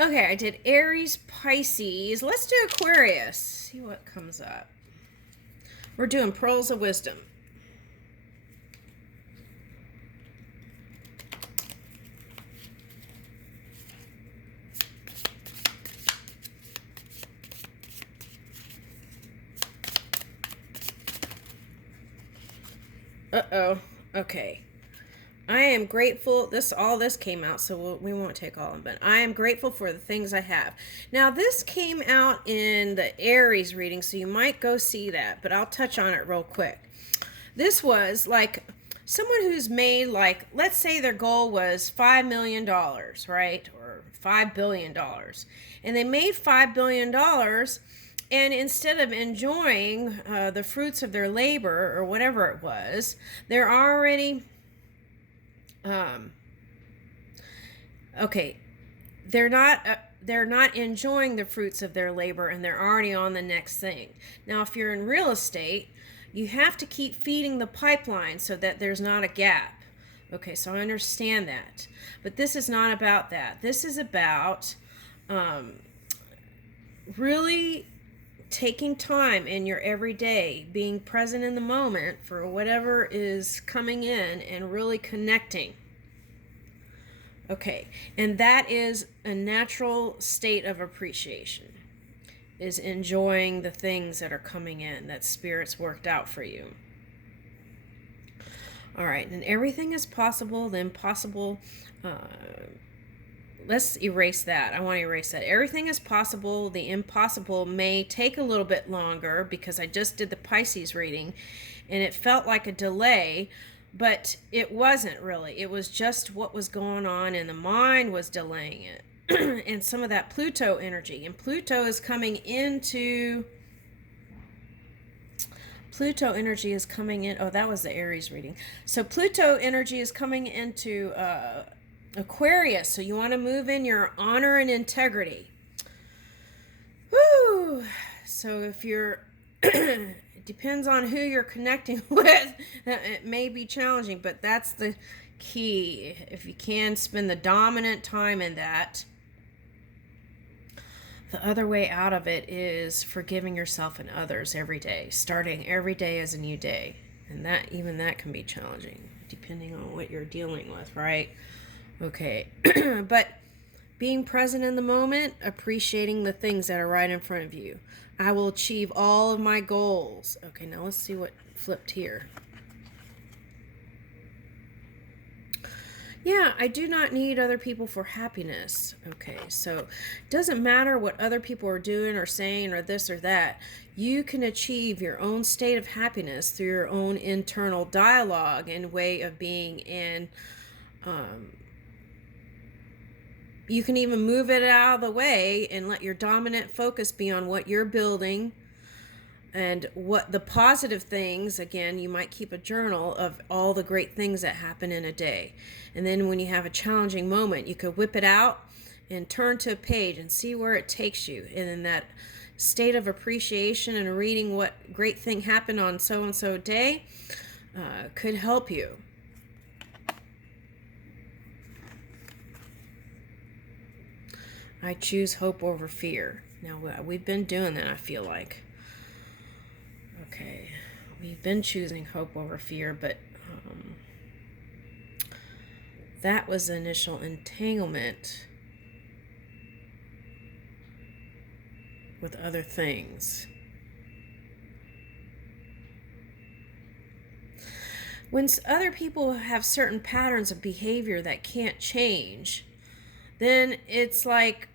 Okay, I did Aries, Pisces. Let's do Aquarius. See what comes up. We're doing Pearls of Wisdom. Uh-oh. Okay. I am grateful. All this came out, so we won't take all of them. But I am grateful for the things I have. Now, this came out in the Aries reading, so you might go see that. But I'll touch on it real quick. This was like someone who's made, like, let's say their goal was $5 million, right? Or $5 billion. And they made $5 billion. And instead of enjoying the fruits of their labor or whatever it was, they're already okay, they're not enjoying the fruits of their labor, and they're already on the next thing. Now, if you're in real estate, you have to keep feeding the pipeline so that there's not a gap. Okay, so I understand that, but this is not about that. This is about really taking time in your everyday, being present in the moment for whatever is coming in, and really connecting. Okay, and that is a natural state of appreciation, is enjoying the things that are coming in, that Spirit's worked out for you. All right, and everything is possible. The impossible, let's erase that. I want to erase that. Everything is possible. The impossible may take a little bit longer, because I just did the Pisces reading, and it felt like a delay. But it wasn't really. It was just what was going on, and the mind was delaying it. And some of that Pluto energy. And Pluto is coming into... Pluto energy is coming in... Oh, that was the Aries reading. So Pluto energy is coming into Aquarius. So you want to move in your honor and integrity. Woo! So if you're... It depends on who you're connecting with. It may be challenging, but that's the key. If you can spend the dominant time in that. The other way out of it is forgiving yourself and others every day, starting every day as a new day. And that can be challenging, depending on what you're dealing with, right? Okay. But being present in the moment, appreciating the things that are right in front of you. I will achieve all of my goals. Okay, now let's see what flipped here. Yeah, I do not need other people for happiness. Okay, so it doesn't matter what other people are doing or saying or this or that. You can achieve your own state of happiness through your own internal dialogue and way of being, and you can even move it out of the way and let your dominant focus be on what you're building and what the positive things. Again, you might keep a journal of all the great things that happen in a day. And then when you have a challenging moment, you could whip it out and turn to a page and see where it takes you. And in that state of appreciation and reading what great thing happened on so-and-so day could help you. I choose hope over fear. Now, we've been doing that, I feel like. Okay, we've been choosing hope over fear, but that was the initial entanglement with other things. When other people have certain patterns of behavior that can't change, then it's like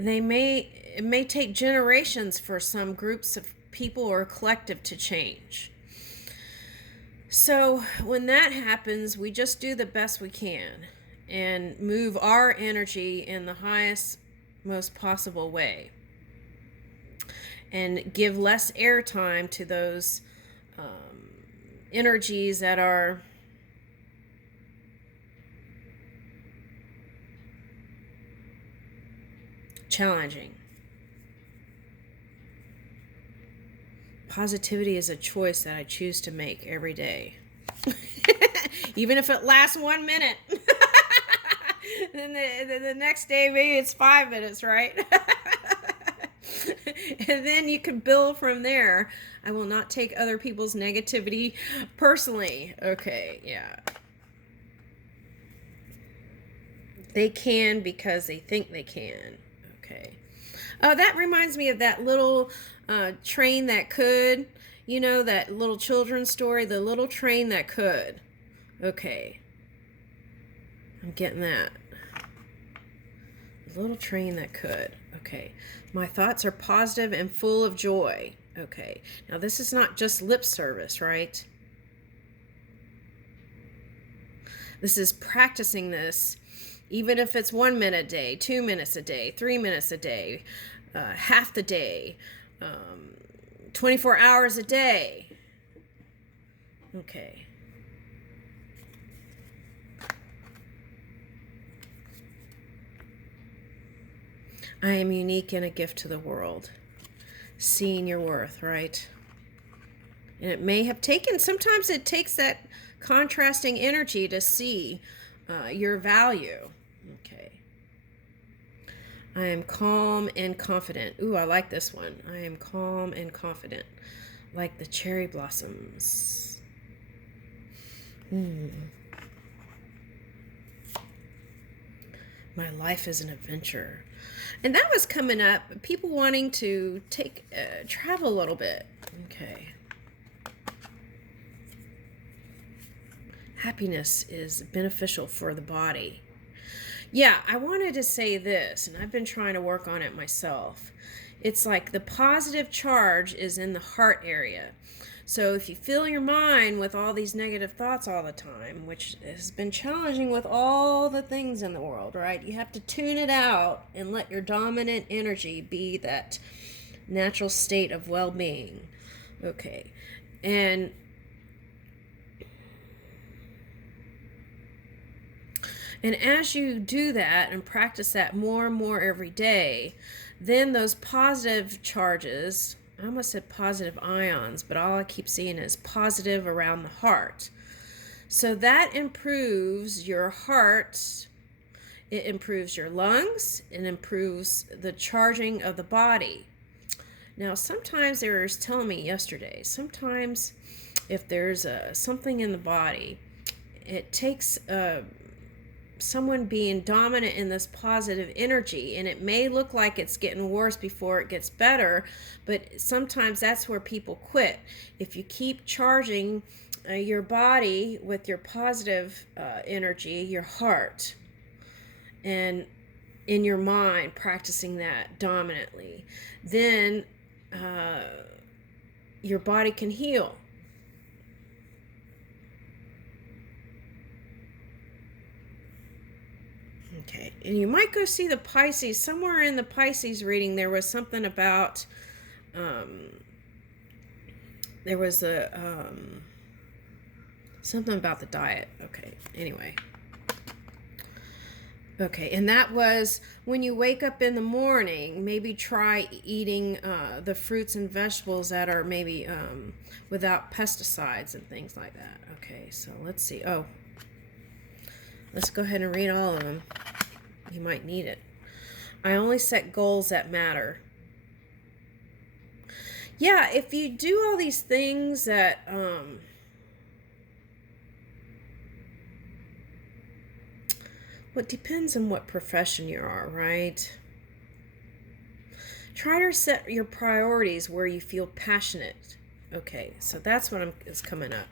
it may take generations for some groups of people or a collective to change. So when that happens, we just do the best we can and move our energy in the highest, most possible way, and give less airtime to those energies that are challenging. Positivity is a choice that I choose to make every day. Even if it lasts 1 minute. Then the next day, maybe it's 5 minutes, right? And then you can build from there. I will not take other people's negativity personally. Okay, yeah. They can because they think they can. Okay. Oh, that reminds me of that little train that could. You know, that little children's story, the little train that could. Okay. I'm getting that. The little train that could. Okay. My thoughts are positive and full of joy. Okay. Now, this is not just lip service, right? This is practicing this, even if it's 1 minute a day, 2 minutes a day, 3 minutes a day, half the day, 24 hours a day. Okay. I am unique and a gift to the world. Seeing your worth, right? And it may have taken, sometimes it takes that contrasting energy to see your value. Okay. I am calm and confident. Ooh, I like this one. I am calm and confident, like the cherry blossoms. My life is an adventure. And that was coming up, people wanting to travel a little bit. Okay. Happiness is beneficial for the body. Yeah, I wanted to say this, and I've been trying to work on it myself. It's like the positive charge is in the heart area. So if you fill your mind with all these negative thoughts all the time, which has been challenging with all the things in the world, right? You have to tune it out and let your dominant energy be that natural state of well-being. Okay. And as you do that and practice that more and more every day, then those positive charges, I almost said positive ions, but all I keep seeing is positive around the heart. So that improves your heart, it improves your lungs, it improves the charging of the body. Now, sometimes they were telling me yesterday, sometimes if there's something in the body, it takes someone being dominant in this positive energy, and it may look like it's getting worse before it gets better, but sometimes that's where people quit. If you keep charging your body with your positive energy, your heart, and in your mind practicing that dominantly, then your body can heal. Okay, and you might go see the Pisces. Somewhere in the Pisces reading, there was something about, something about the diet. Okay, anyway. Okay, and that was when you wake up in the morning, maybe try eating the fruits and vegetables that are maybe without pesticides and things like that. Okay, so let's see. Oh, let's go ahead and read all of them. You might need it. I only set goals that matter. Yeah, if you do all these things that well, it depends on what profession you are, right? Try to set your priorities where you feel passionate. Okay, so that's what is coming up.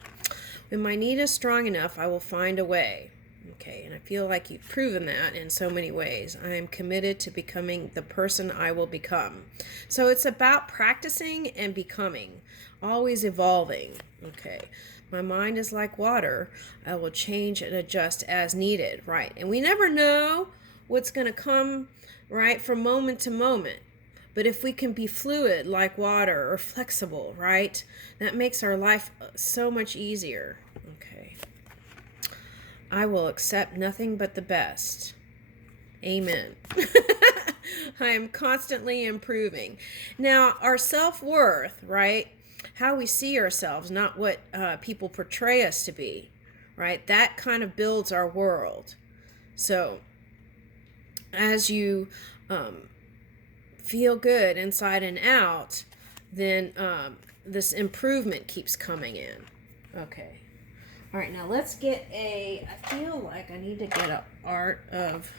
When my need is strong enough, I will find a way. Okay, and I feel like you've proven that in so many ways. I am committed to becoming the person I will become. So it's about practicing and becoming, always evolving. Okay, my mind is like water. I will change and adjust as needed, right? And we never know what's going to come, right, from moment to moment. But if we can be fluid like water or flexible, right, that makes our life so much easier. Okay. I will accept nothing but the best. Amen. I am constantly improving. Now, our self-worth, right? How we see ourselves, not what people portray us to be, right? That kind of builds our world. So, as you feel good inside and out, then this improvement keeps coming in. Okay. All right, now let's get I feel like I need to get an art of,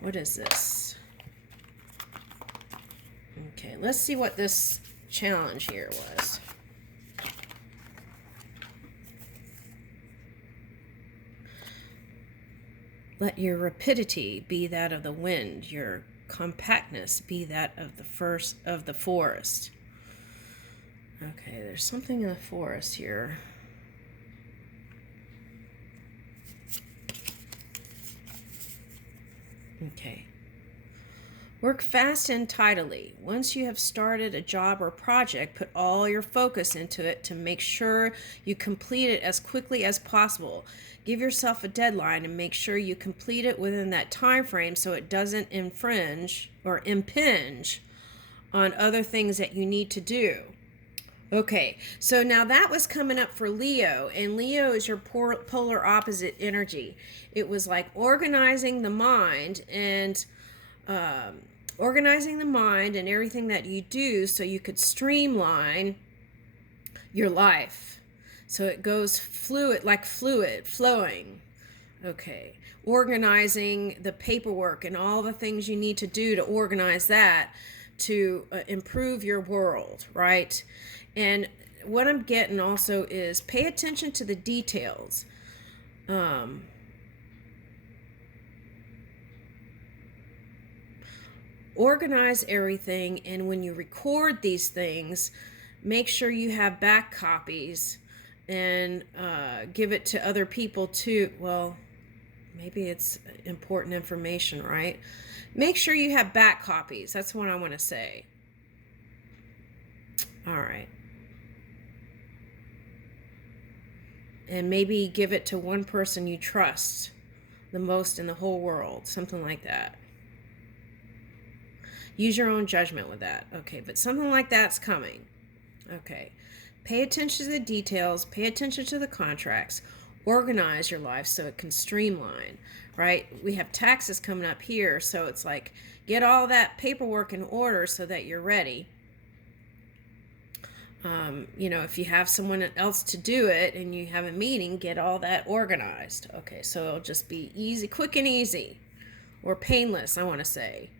what is this? Okay, let's see what this challenge here was. Let your rapidity be that of the wind, your compactness be that of the forest. Okay, there's something in the forest here. Okay. Work fast and tidily. Once you have started a job or project, put all your focus into it to make sure you complete it as quickly as possible. Give yourself a deadline and make sure you complete it within that time frame so it doesn't infringe or impinge on other things that you need to do. Okay, so now that was coming up for Leo, and Leo is your polar opposite energy. It was like organizing the mind and everything that you do so you could streamline your life. So it goes fluid, flowing. Okay, organizing the paperwork and all the things you need to do to organize that to improve your world, right? And what I'm getting also is pay attention to the details. Organize everything, and when you record these things, make sure you have back copies and give it to other people too. Well, maybe it's important information, right? Make sure you have back copies. That's what I want to say. All right. And maybe give it to one person you trust the most in the whole world, something like that. Use your own judgment with that. Okay, but something like that's coming. Okay. Pay attention to the details, pay attention to the contracts, organize your life so it can streamline, right? We have taxes coming up here, so it's like get all that paperwork in order so that you're ready. If you have someone else to do it and you have a meeting, get all that organized. Okay, so it'll just be easy, quick and easy, or painless, I want to say.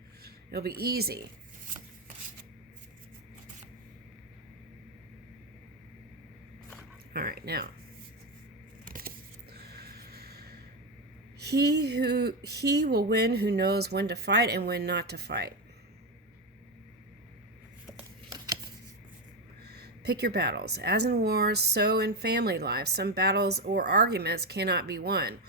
It'll be easy. All right, now. He will win who knows when to fight and when not to fight. Pick your battles. As in wars, so in family life, some battles or arguments cannot be won.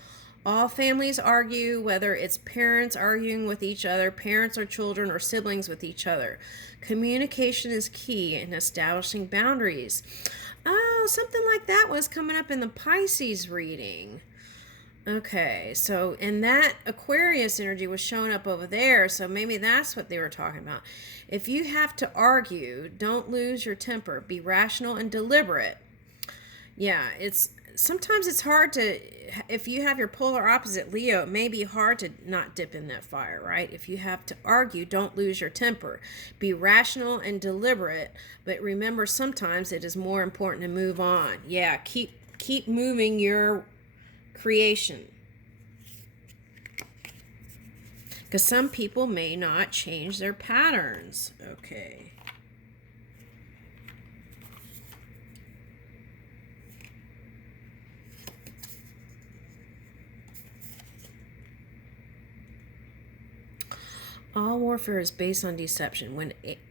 All families argue, whether it's parents arguing with each other, parents or children, or siblings with each other. Communication is key in establishing boundaries. Oh, something like that was coming up in the Pisces reading. Okay, so and that Aquarius energy was showing up over there, so maybe that's what they were talking about. If you have to argue, don't lose your temper. Be rational and deliberate. Yeah, sometimes it's hard to, if you have your polar opposite Leo, it may be hard to not dip in that fire, right? If you have to argue, don't lose your temper. Be rational and deliberate, but remember sometimes it is more important to move on. Yeah, keep moving your creation. Because some people may not change their patterns. Okay. All warfare is based on deception.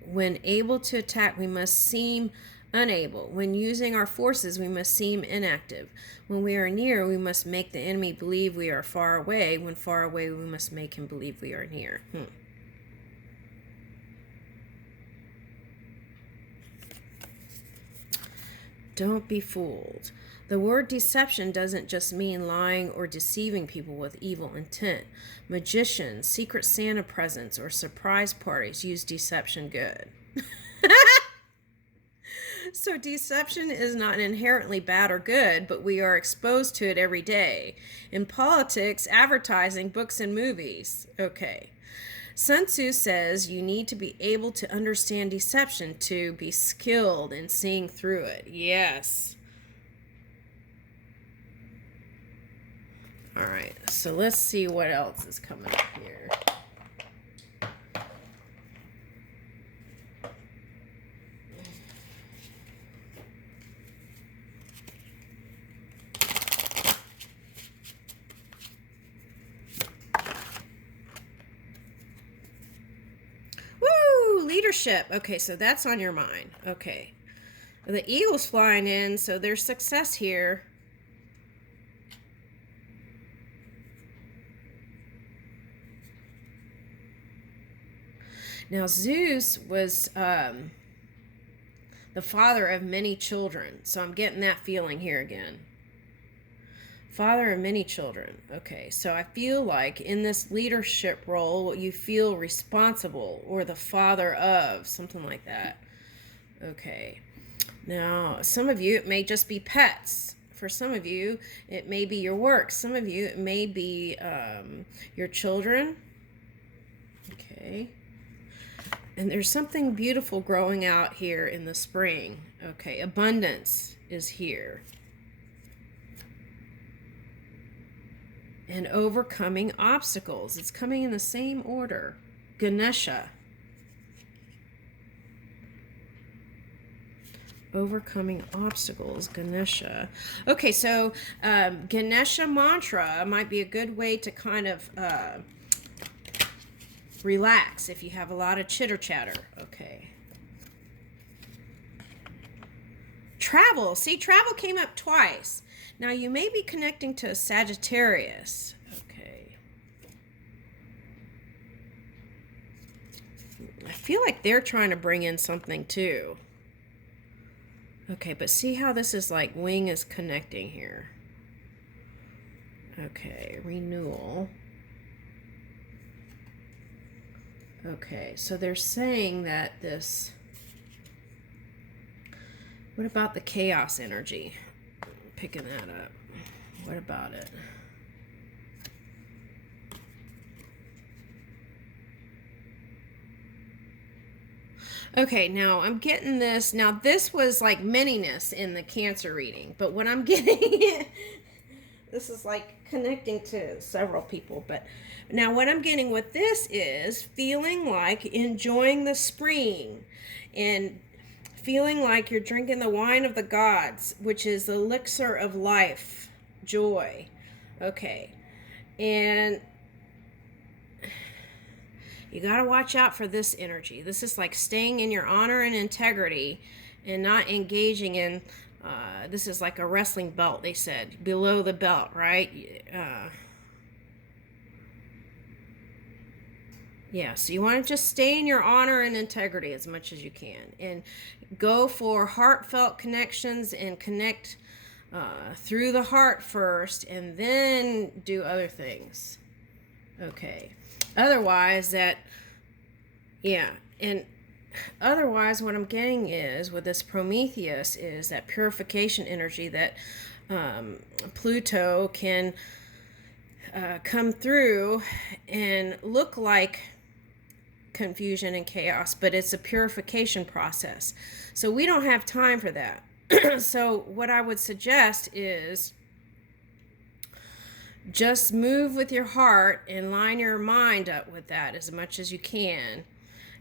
When able to attack, we must seem unable. When using our forces, we must seem inactive. When we are near, we must make the enemy believe we are far away. When far away, we must make him believe we are near. Don't be fooled. The word deception doesn't just mean lying or deceiving people with evil intent. Magicians, secret Santa presents, or surprise parties use deception good. So deception is not inherently bad or good, but we are exposed to it every day. In politics, advertising, books, and movies. Okay. Suntzu says you need to be able to understand deception to be skilled in seeing through it. Yes. All right, so let's see what else is coming up here. Woo! Leadership. Okay, so that's on your mind. Okay. The eagle's flying in, so there's success here. Now, Zeus was the father of many children, so I'm getting that feeling here again. Father of many children. Okay, so I feel like in this leadership role, you feel responsible, or the father of, something like that. Okay. Now, some of you, it may just be pets. For some of you, it may be your work. Some of you, it may be your children. Okay. And there's something beautiful growing out here in the spring. Okay, abundance is here. And overcoming obstacles. It's coming in the same order. Ganesha. Overcoming obstacles, Ganesha. Okay, so Ganesha mantra might be a good way to kind of relax if you have a lot of chitter chatter. Okay. Travel. See, travel came up twice. Now you may be connecting to a Sagittarius. Okay. I feel like they're trying to bring in something too. Okay, but see how this is like wing is connecting here. Okay, renewal. Okay, so they're saying that this... What about the chaos energy? Picking that up. What about it? Okay, now I'm getting this. Now this was like manyness in the Cancer reading, but what I'm getting, this is like connecting to several people, but now what I'm getting with this is feeling like enjoying the spring and feeling like you're drinking the wine of the gods, which is the elixir of life, joy. Okay, and you got to watch out for this energy. This is like staying in your honor and integrity and not engaging in, this is like a wrestling belt, they said, below the belt, right? Yeah, so you want to just stay in your honor and integrity as much as you can. And go for heartfelt connections and connect through the heart first and then do other things. Okay. Otherwise, otherwise what I'm getting is, with this Prometheus, is that purification energy that Pluto can come through and look like confusion and chaos, but it's a purification process. So we don't have time for that. So what I would suggest is just move with your heart and line your mind up with that as much as you can.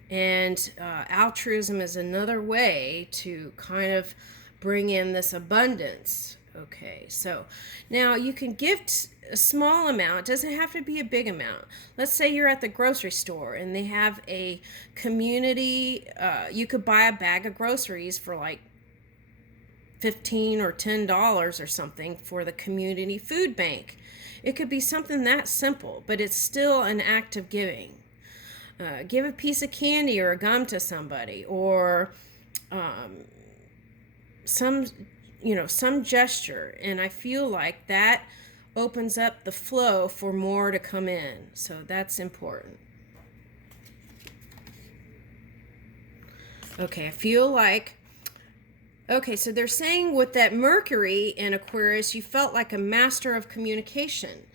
And altruism is another way to kind of bring in this abundance. Okay, so now you can gift a small amount. It doesn't have to be a big amount. Let's say you're at the grocery store and they have a community, you could buy a bag of groceries for like $15 or $10 or something for the community food bank. It could be something that simple, but it's still an act of giving. Give a piece of candy or a gum to somebody, or some some gesture. And I feel like that opens up the flow for more to come in. So that's important. Okay, I feel like, okay, so they're saying with that Mercury in Aquarius, you felt like a master of communication,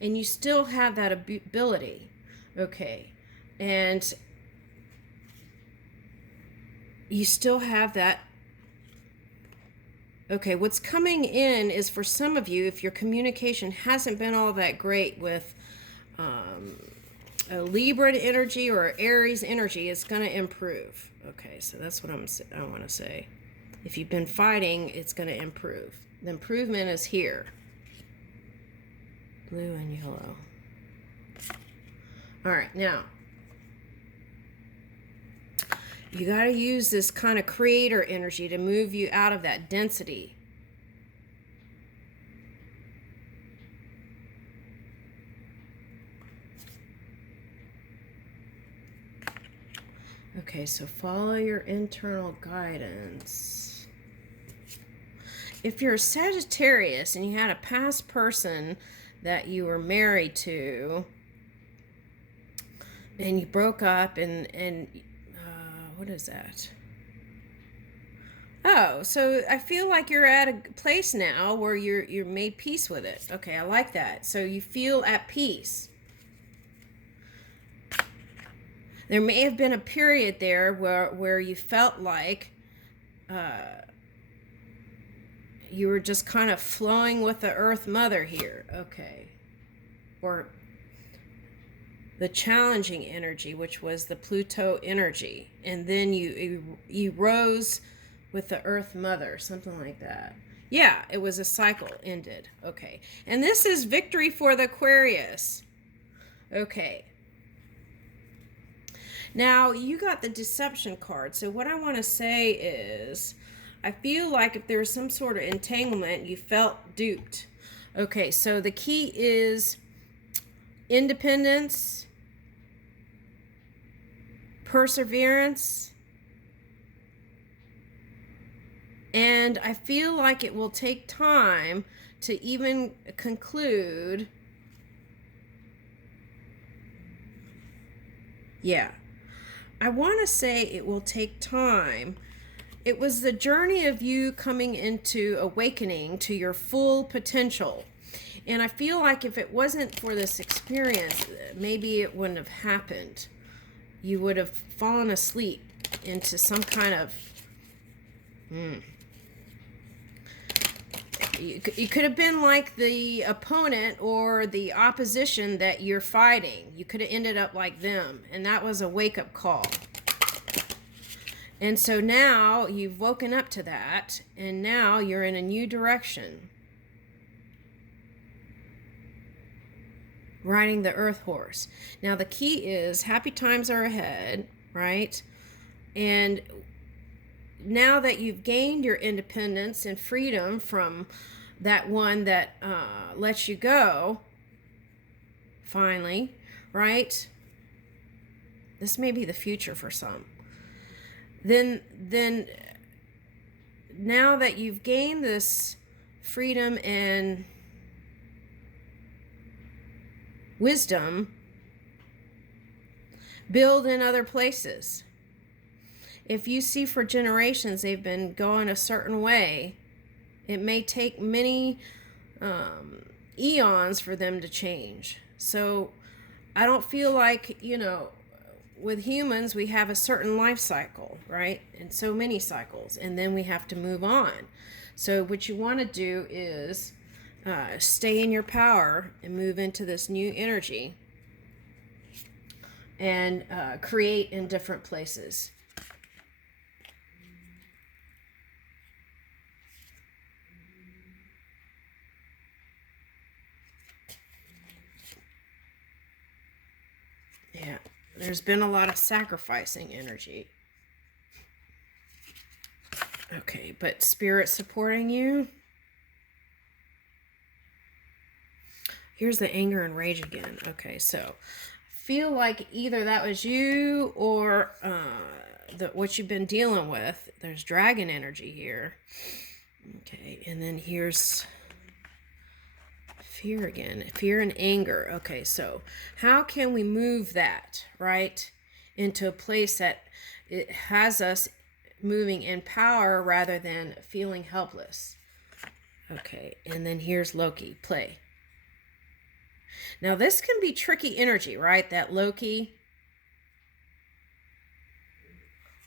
and you still have that ability. Okay, and you still have that. Okay, what's coming in is for some of you, if your communication hasn't been all that great with a Libra energy or Aries energy, it's going to improve. Okay, so that's what I want to say. If you've been fighting, it's going to improve. The improvement is here. Blue and yellow. All right, now you got to use this kind of creator energy to move you out of that density. Okay, so follow your internal guidance. If you're a Sagittarius and you had a past person that you were married to and you broke up and what is that? Oh, so I feel like you're at a place now where you're made peace with it. Okay, I like that. So you feel at peace. There may have been a period there where you felt like you were just kind of flowing with the Earth Mother here. Okay. Or the challenging energy, which was the Pluto energy. And then you rose with the Earth Mother, something like that. Yeah, it was a cycle ended. Okay. And this is victory for the Aquarius. Okay. Now, you got the deception card. So what I want to say is, I feel like if there was some sort of entanglement, you felt duped. Okay, so the key is independence, perseverance, and I feel like it will take time to even conclude. Yeah. I want to say it will take time. It was the journey of you coming into awakening to your full potential. And I feel like if it wasn't for this experience, maybe it wouldn't have happened. You would have fallen asleep into some kind of... You could have been like the opponent or the opposition that you're fighting. You could have ended up like them. And that was a wake-up call. And so now you've woken up to that. And now you're in a new direction. Riding the Earth Horse. Now the key is happy times are ahead, right? And now that you've gained your independence and freedom from that one that lets you go, finally, right? This may be the future for some. Then now that you've gained this freedom and wisdom, build in other places. If you see for generations they've been going a certain way, it may take many eons for them to change. So I don't feel like, with humans we have a certain life cycle, right? And so many cycles, and then we have to move on. So what you want to do is stay in your power and move into this new energy and create in different places. Yeah, there's been a lot of sacrificing energy. Okay, but spirit supporting you. Here's the anger and rage again. Okay, so feel like either that was you or what you've been dealing with. There's dragon energy here. Okay, and then here's fear again. Fear and anger. Okay, so how can we move that, right, into a place that it has us moving in power rather than feeling helpless? Okay, and then here's Loki. Play. Now this can be tricky energy, right? That Loki.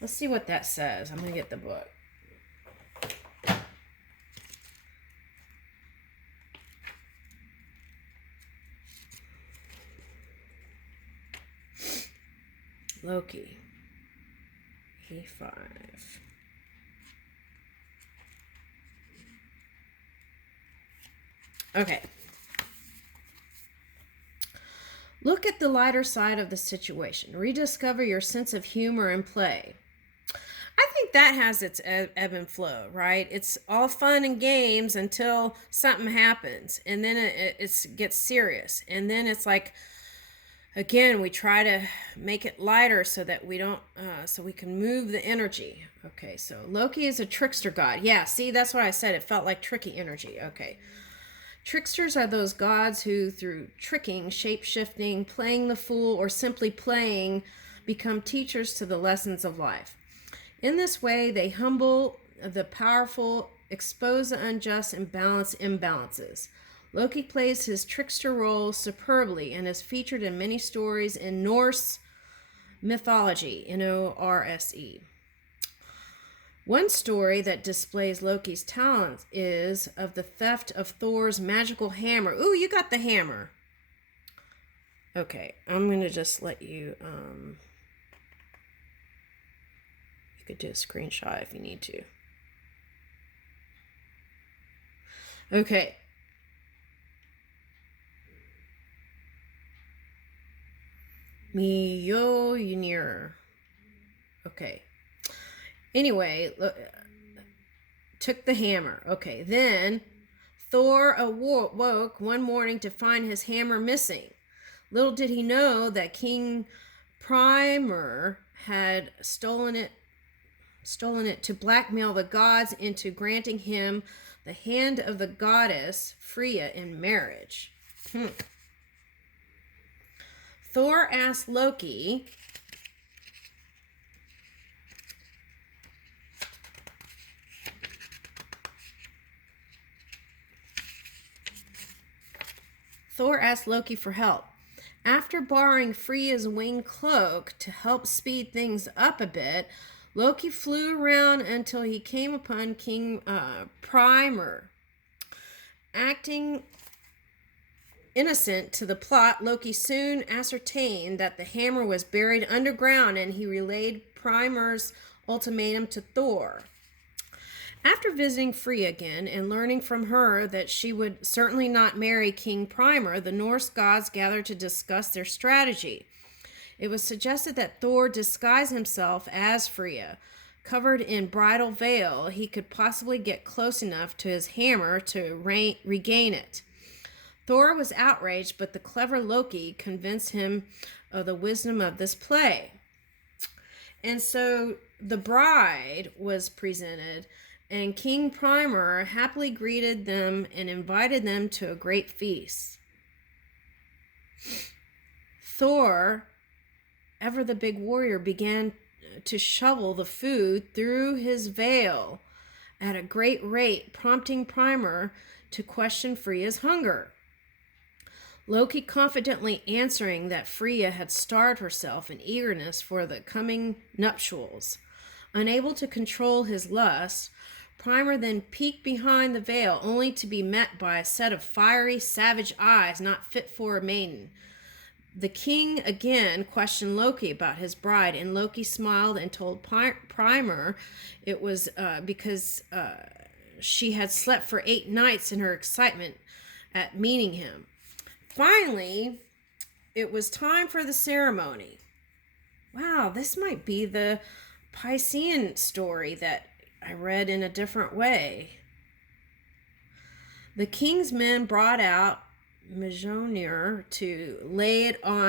Let's see what that says. I'm going to get the book. Loki. E5. Okay. Look at the lighter side of the situation. Rediscover your sense of humor and play. I think that has its ebb and flow, right? It's all fun and games until something happens, and then it gets serious. And then it's like, again, we try to make it lighter so that we don't, so we can move the energy. Okay, so Loki is a trickster god. Yeah, see, that's what I said. It felt like tricky energy. Okay. Tricksters are those gods who, through tricking, shape-shifting, playing the fool, or simply playing, become teachers to the lessons of life. In this way, they humble the powerful, expose the unjust, and balance imbalances. Loki plays his trickster role superbly and is featured in many stories in Norse mythology, Norse. One story that displays Loki's talents is of the theft of Thor's magical hammer. Ooh, you got the hammer. Okay, I'm going to just let you, you could do a screenshot if you need to. Okay. Mjolnir. Okay. Anyway, took the hammer. Okay, then Thor awoke one morning to find his hammer missing. Little did he know that King Primer had stolen it to blackmail the gods into granting him the hand of the goddess Freya in marriage. Thor asked Loki for help. After borrowing Freya's winged cloak to help speed things up a bit, Loki flew around until he came upon King Primer. Acting innocent to the plot, Loki soon ascertained that the hammer was buried underground, and he relayed Primer's ultimatum to Thor. After visiting Freya again and learning from her that she would certainly not marry King Primer, the Norse gods gathered to discuss their strategy. It was suggested that Thor disguise himself as Freya. Covered in bridal veil, he could possibly get close enough to his hammer to regain it. Thor was outraged, but the clever Loki convinced him of the wisdom of this play. And so the bride was presented, and King Primer happily greeted them and invited them to a great feast. Thor, ever the big warrior, began to shovel the food through his veil at a great rate, prompting Primer to question Freya's hunger. Loki confidently answering that Freya had starved herself in eagerness for the coming nuptials. Unable to control his lust, Primer then peeked behind the veil, only to be met by a set of fiery, savage eyes not fit for a maiden. The king again questioned Loki about his bride, and Loki smiled and told Primer it was because she had slept for 8 nights in her excitement at meeting him. Finally, it was time for the ceremony. Wow, this might be the Piscean story that I read in a different way. The king's men brought out Mjolnir to lay it on